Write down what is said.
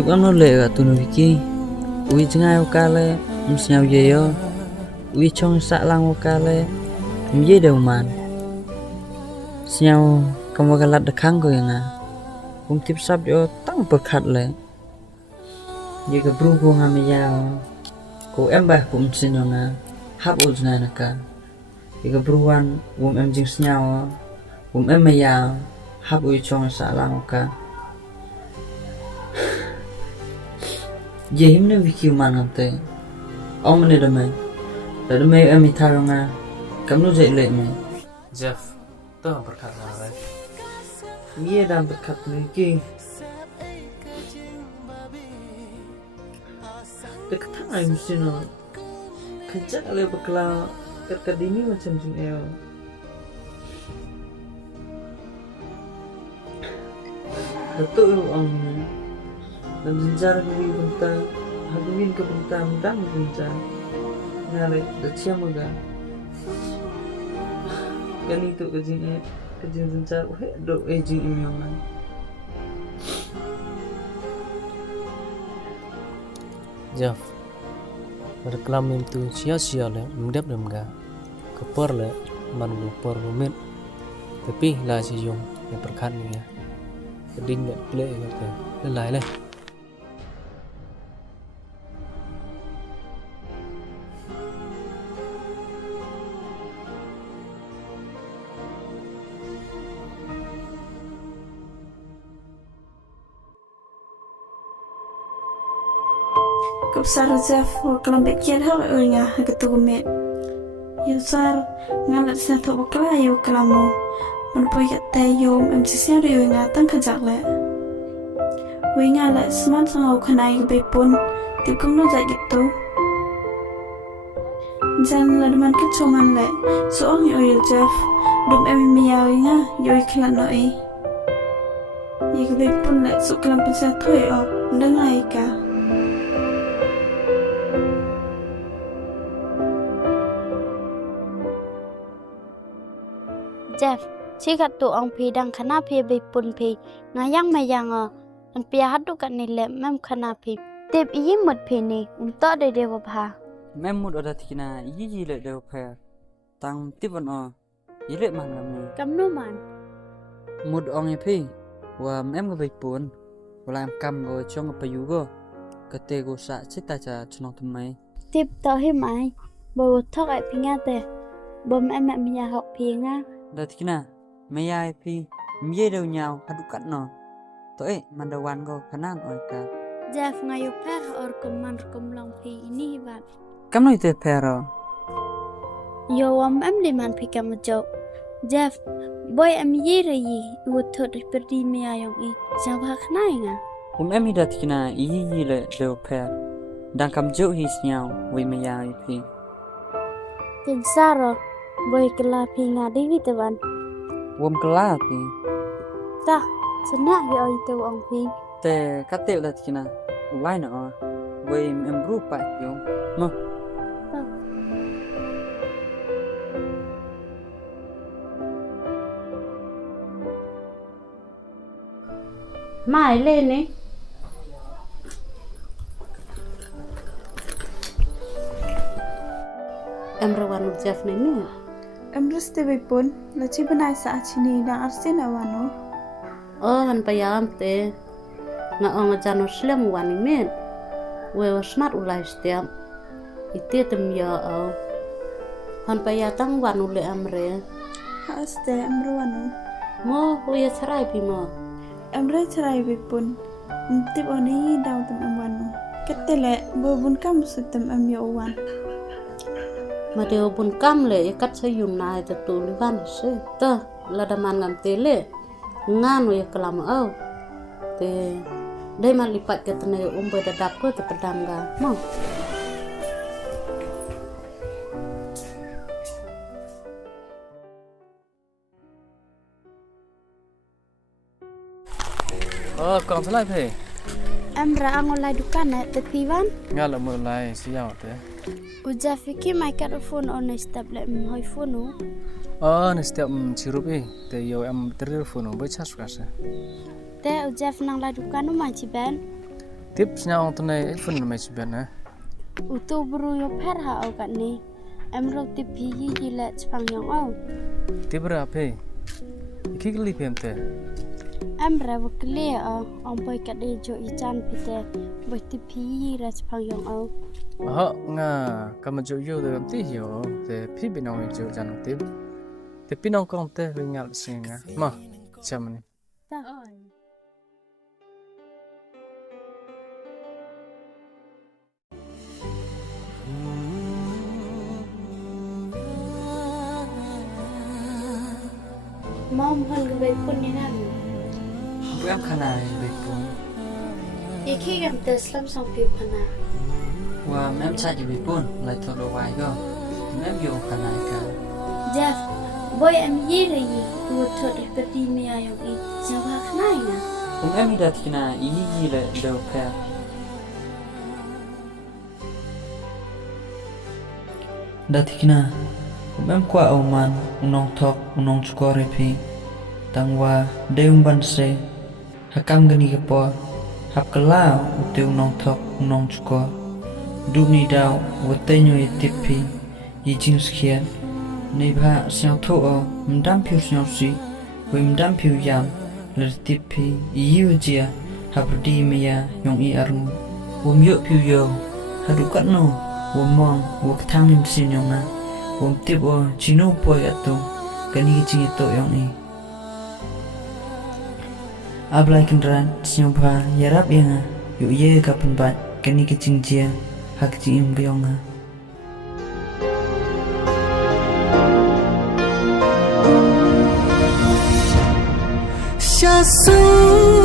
tiếp âm nó lệ ở tụi nó kia ui chẳng ai ok lệ nhau gì đó ui trong xã lang ok lệ gì đều màn nhau không có cái lát được kháng rồi à cũng tiếp sắp cho tăng pyrkhat lệ như cái bru của hàm giàu của em bà cũng xin nó nè hấp út này nè cả như cái bruan gồm em chính nhau gồm em mày giàu hấp ui trong xã lang ok Jehim ne wiki manante. Ông này đam mê em đi thay nga. Cắm nó dậy lệ mày. Jeff, tôi không pyrkhat nào đấy. Mía đam pyrkhat wiki. Cái thằng này mesti nó. Kerja kali bakal akademi macam sing eo. Betul ông. Dan sejarah kami benta, haguin ke benta mudang benta, ngalai dah maga. Kali tu kejin sejarah, do ejin imyaman. Jeff, reklam itu sia-sia le, mendap demga, kepor le, man kepor moment, tapi lah si yung yang pyrkhat ni ya, keding nak play kata, lelai le. Kapsar Jeff waklam bekian hal nga ketugumet. Yusar ngalat satu wakla yu kelamu. Menpoy kata yom emsisnya yu nga tang kejak le. Wi ngalat seman sangau kanai bepun tikum no jat gitu. Jan ladman kecuman le. Soong yu Jeff dum miyawi nga yu kelan noi. Yik bepun le su kelam pensa toy o ndengai ka. Jeff, sikat tu ang pi dang khana pi bipun pi ngayang mayang an pi hadu kat ni le mem khana pi tip yi mut pi ni unta de dewa bha Mem mut ada tikina yi le deu pher tang tipan o yi le man ngam ni kam no man mut ong e pi wa mem ga bai pun wala em kam go chong pa yu go kate go sa chita cha chno thmai tip to hi mai bo thok ai pi nga te bom em mi ya học pi nga Datikna lamare pi mie deu nyau hadu kat no to mandawan go kanan oi ka Jeff ngayo per or keman lang pi ini bat kam no te pero yo em di man pi kam jo Jeff boy em yi re yi u thot perdi me ayong I jabha khnai nga em hi datikna yi le deu per dan kam jo hi nyau wi lamare pi tin saro boy kela pi nga di vitaban wom kala pi ta sena ge oi tu ong pi te kate datikna ulai na o wi em bru pa yo mo mai lên ni em rawan Jeff ni ni Em reste bepun la chi banai sa chini na arsin awano. han payam te na ang jano slem wani men we was smart ulai stem ite tem ya han payatang wanu le amre Ha aste em rawano. mo we sarai pi mo Em re charai bepun. Tip oni daw tem em wano. Ketele bo bun kam sutem em yo wan. mà đều buồn cam lệ cắt xây dùng này từ tụ lý văn sẽ tơ là đam ăn ngắm tế lệ ngan rồi cả làm âu thì đây mà lì bạch cái tên này bơi đạp có từ đam gà mau Còn thế lại phải em ra ang olai dukan na te piwan nghe là một lại siao thế uja fiki microphone on step le hoi phone này step chirup te yo em terir phone bo chas kasa te uja nang la dukan no ma chi ben Tips nya orang tu naik phone nama sebenarnya. Utu buru yo per ha au kat ni. Em ro tip yi let chpang yong au. Tip berapa? Iki kali pem te. Em ra wo clear ong poi kat de jo I chan pite. Bo tip yi ra chpang yong au. Nga kamu jo de ti yo te pi binong jo jan tip. Te pinong kong te ringal singa. Ma, macam ni. Ta. Mom hon ke bai pun ni nan. Em khana bai pun. Iki gam te slam song pi phana. Wa em cha ji bai pun lai tho do wai go. Em yo khana ka. Jeff, boy em yi re yi. Wo thot ke ti me ayo I. Jawa khnai na. Em Datikna yi le do pa. Datikna em kwa oman unong thok unong chukore phi tangwa deung ban se hakam gani ke po hap kala utu unong thok unong chuko duni daw wotenyo itipi yi jingskhia nei bha siao tho o mdam phiu siao si we mdam phiu yam le tipi yu jia hap di meya yong I arung wo myo phiu yo hadu kat no wo mong wo thang nim sin yong na Wong tip o chino poi ato kani ki to yong I. Ablai kendran siapa yarap yang yu ye kapan bat kani ki jia hak jim beong ha. Xa xứ